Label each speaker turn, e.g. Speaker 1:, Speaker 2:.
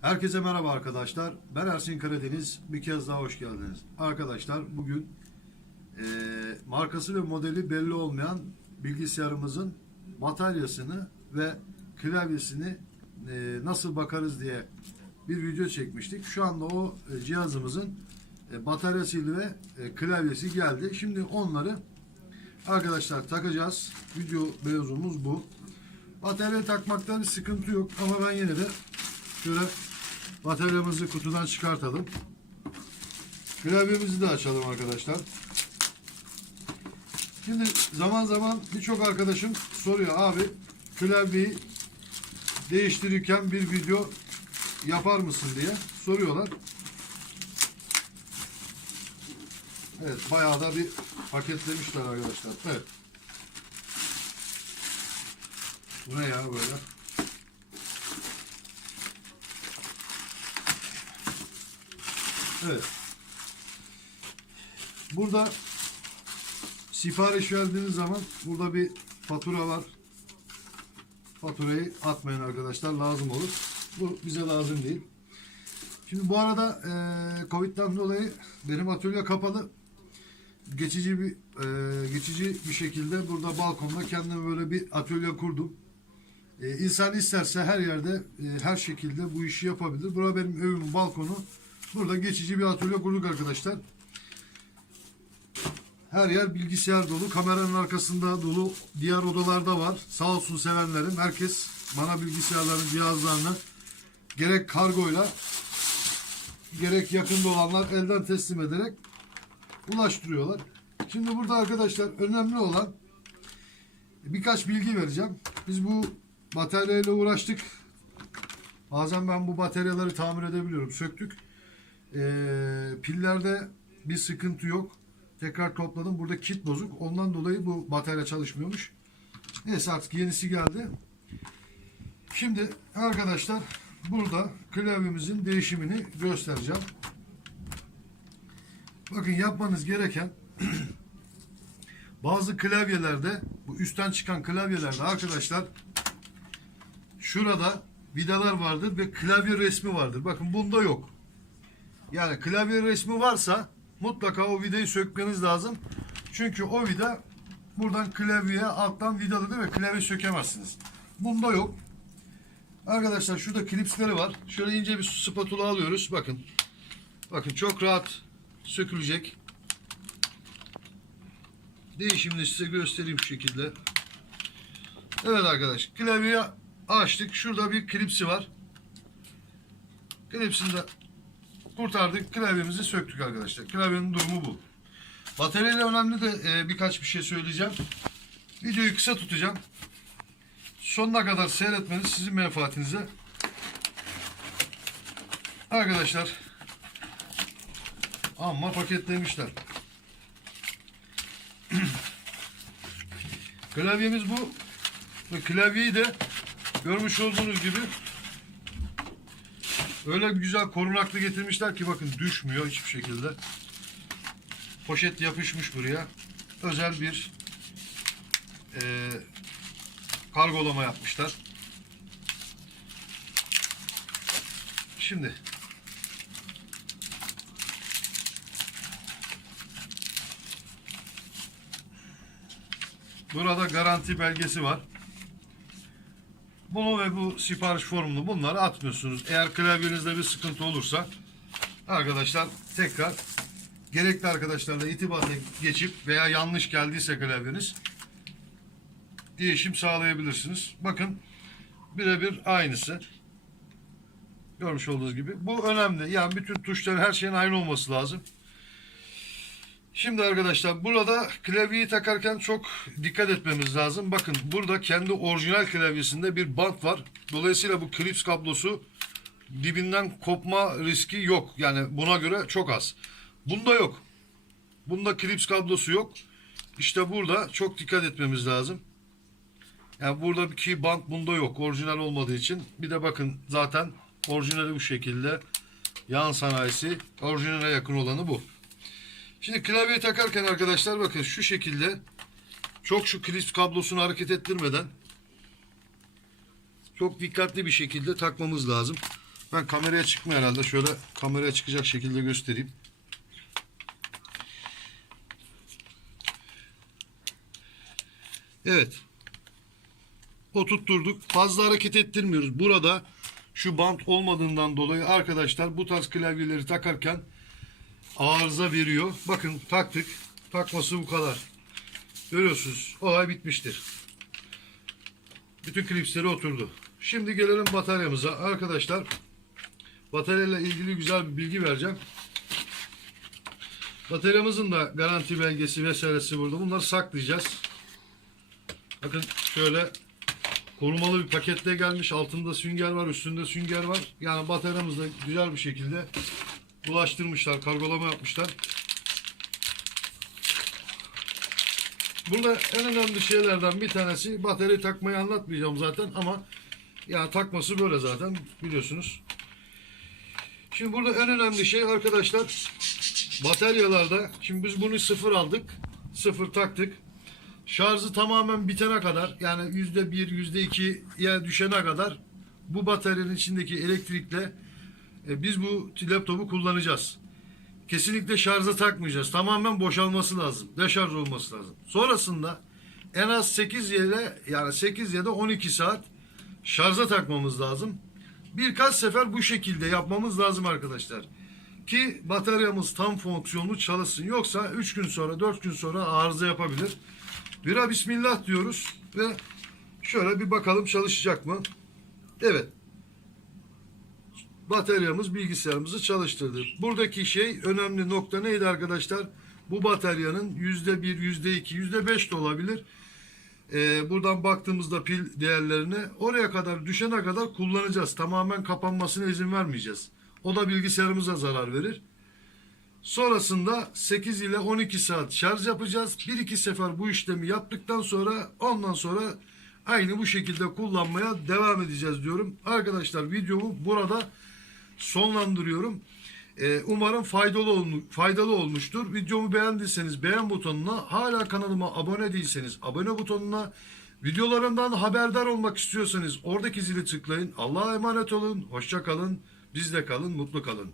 Speaker 1: Herkese merhaba arkadaşlar. Ben Ersin Karadeniz. Bir kez daha hoş geldiniz. Arkadaşlar bugün eee, markası ve modeli belli olmayan bilgisayarımızın bataryasını ve klavyesini eee, nasıl bakarız diye bir video çekmiştik. Şu anda o e, cihazımızın e, bataryası ve e, klavyesi geldi. Şimdi onları arkadaşlar takacağız. Video mevzumuz bu. Batarya takmakta bir sıkıntı yok ama ben yine de şöyle bataryamızı kutudan çıkartalım. Klavyemizi de açalım arkadaşlar. Şimdi zaman zaman birçok arkadaşım soruyor abi klavyeyi değiştirirken bir video yapar mısın diye soruyorlar. Evet bayağı da bir paketlemişler arkadaşlar. Evet. Bu ne ya böyle? Evet. Burada sipariş verdiğiniz zaman burada bir fatura var. Faturayı atmayın arkadaşlar lazım olur. Bu bize lazım değil. Şimdi bu arada eee Covid'den dolayı benim atölye kapalı. Geçici bir eee, geçici bir şekilde burada balkonda kendime böyle bir atölye kurdum. Ee, insan isterse her yerde e, her şekilde bu işi yapabilir. Bura benim evimin balkonu. Burada geçici bir atölye kurduk arkadaşlar. Her yer bilgisayar dolu. Kameranın arkasında dolu. Diğer odalarda var. Sağ olsun sevenlerim. Herkes bana bilgisayarların cihazlarını gerek kargoyla gerek yakında olanlar elden teslim ederek ulaştırıyorlar. Şimdi burada arkadaşlar önemli olan birkaç bilgi vereceğim. Biz bu bataryayla uğraştık. Bazen ben bu bataryaları tamir edebiliyorum. Söktük. Ee, pillerde bir sıkıntı yok. Tekrar topladım. Burada kit bozuk. Ondan dolayı bu batarya çalışmıyormuş. Neyse artık yenisi geldi. Şimdi arkadaşlar burada klavyemizin değişimini göstereceğim. Bakın yapmanız gereken bazı klavyelerde bu üstten çıkan klavyelerde arkadaşlar şurada vidalar vardır ve klavye resmi vardır. Bakın bunda yok. Yani klavye resmi varsa mutlaka o vidayı sökmeniz lazım. Çünkü o vida buradan klavyeye alttan vidalıdır ve klavye sökemezsiniz. Bunda yok. Arkadaşlar şurada klipsleri var. Şöyle ince bir spatula alıyoruz. Bakın. Bakın çok rahat sökülecek. Değişimini size göstereyim şu şekilde. Evet arkadaş klavyeyi açtık. Şurada bir klipsi var. Klipsini de kurtardık. Klavyemizi söktük arkadaşlar. Klavyenin durumu bu. Bataryayla önemli de e, birkaç bir şey söyleyeceğim. Videoyu kısa tutacağım. Sonuna kadar seyretmeniz sizin menfaatinize. Arkadaşlar amma paketlemişler. Klavyemiz bu. Klavyeyi de görmüş olduğunuz gibi öyle güzel korunaklı getirmişler ki bakın düşmüyor hiçbir şekilde. Poşet yapışmış buraya. Özel bir eee kargolama yapmışlar. Şimdi Burada garanti belgesi var. Bunu ve bu sipariş formunu bunları atmıyorsunuz. Eğer klavyenizde bir sıkıntı olursa arkadaşlar tekrar gerekli arkadaşlarla itibata geçip veya yanlış geldiyse klavyeniz değişim sağlayabilirsiniz. Bakın birebir aynısı. Görmüş olduğunuz gibi. Bu önemli. Yani bütün tuşların her şeyin aynı olması lazım. Şimdi arkadaşlar burada klavyeyi takarken çok dikkat etmemiz lazım. Bakın burada kendi orijinal klavyesinde bir bant var. Dolayısıyla bu klips kablosu dibinden kopma riski yok. Yani buna göre çok az. Bunda yok. Bunda klips kablosu yok. İşte burada çok dikkat etmemiz lazım. Yani buradaki bant bunda yok. Orijinal olmadığı için. Bir de bakın zaten orijinali bu şekilde. Yan sanayisi orijinale yakın olanı bu. Şimdi klavyeyi takarken arkadaşlar bakın şu şekilde çok şu klips kablosunu hareket ettirmeden çok dikkatli bir şekilde takmamız lazım. Ben kameraya çıkma herhalde. Şöyle kameraya çıkacak şekilde göstereyim. Evet. Oturtturduk. Fazla hareket ettirmiyoruz. Burada şu bant olmadığından dolayı arkadaşlar bu tarz klavyeleri takarken arıza veriyor. Bakın taktık. Takması bu kadar. Görüyorsunuz. Olay bitmiştir. Bütün klipsleri oturdu. Şimdi gelelim bataryamıza. Arkadaşlar bataryayla ilgili güzel bir bilgi vereceğim. Bataryamızın da garanti belgesi vesairesi burada. Bunları saklayacağız. Bakın şöyle korumalı bir paketle gelmiş. Altında sünger var, üstünde sünger var. Yani bataryamızda güzel bir şekilde ulaştırmışlar, kargolama yapmışlar. Burada en önemli şeylerden bir tanesi batarya takmayı anlatmayacağım zaten ama yani takması böyle zaten biliyorsunuz. Şimdi burada en önemli şey arkadaşlar bataryalarda şimdi biz bunu sıfır aldık. Sıfır taktık. Şarjı tamamen bitene kadar yani yüzde bir, yüzde ikiye düşene kadar bu bataryanın içindeki elektrikle e, biz bu laptopu kullanacağız. Kesinlikle şarja takmayacağız. Tamamen boşalması lazım. Deşarj olması lazım. Sonrasında en az 8 ile yani 8 ya da 12 saat şarja takmamız lazım. Birkaç sefer bu şekilde yapmamız lazım arkadaşlar. Ki bataryamız tam fonksiyonlu çalışsın. Yoksa 3 gün sonra 4 gün sonra arıza yapabilir. Bira bismillah diyoruz ve şöyle bir bakalım çalışacak mı? Evet bataryamız bilgisayarımızı çalıştırdı. Buradaki şey önemli nokta neydi arkadaşlar? Bu bataryanın yüzde bir, yüzde iki, yüzde beş de olabilir. Ee, buradan baktığımızda pil değerlerine oraya kadar düşene kadar kullanacağız. Tamamen kapanmasına izin vermeyeceğiz. O da bilgisayarımıza zarar verir. Sonrasında 8 ile 12 saat şarj yapacağız. Bir iki sefer bu işlemi yaptıktan sonra ondan sonra aynı bu şekilde kullanmaya devam edeceğiz diyorum. Arkadaşlar videomu burada sonlandırıyorum. Ee, umarım faydalı olmu- faydalı olmuştur. Videomu beğendiyseniz beğen butonuna, hala kanalıma abone değilseniz abone butonuna, videolarımdan haberdar olmak istiyorsanız oradaki zili tıklayın. Allah'a emanet olun. Hoşça kalın. Bizde kalın, mutlu kalın.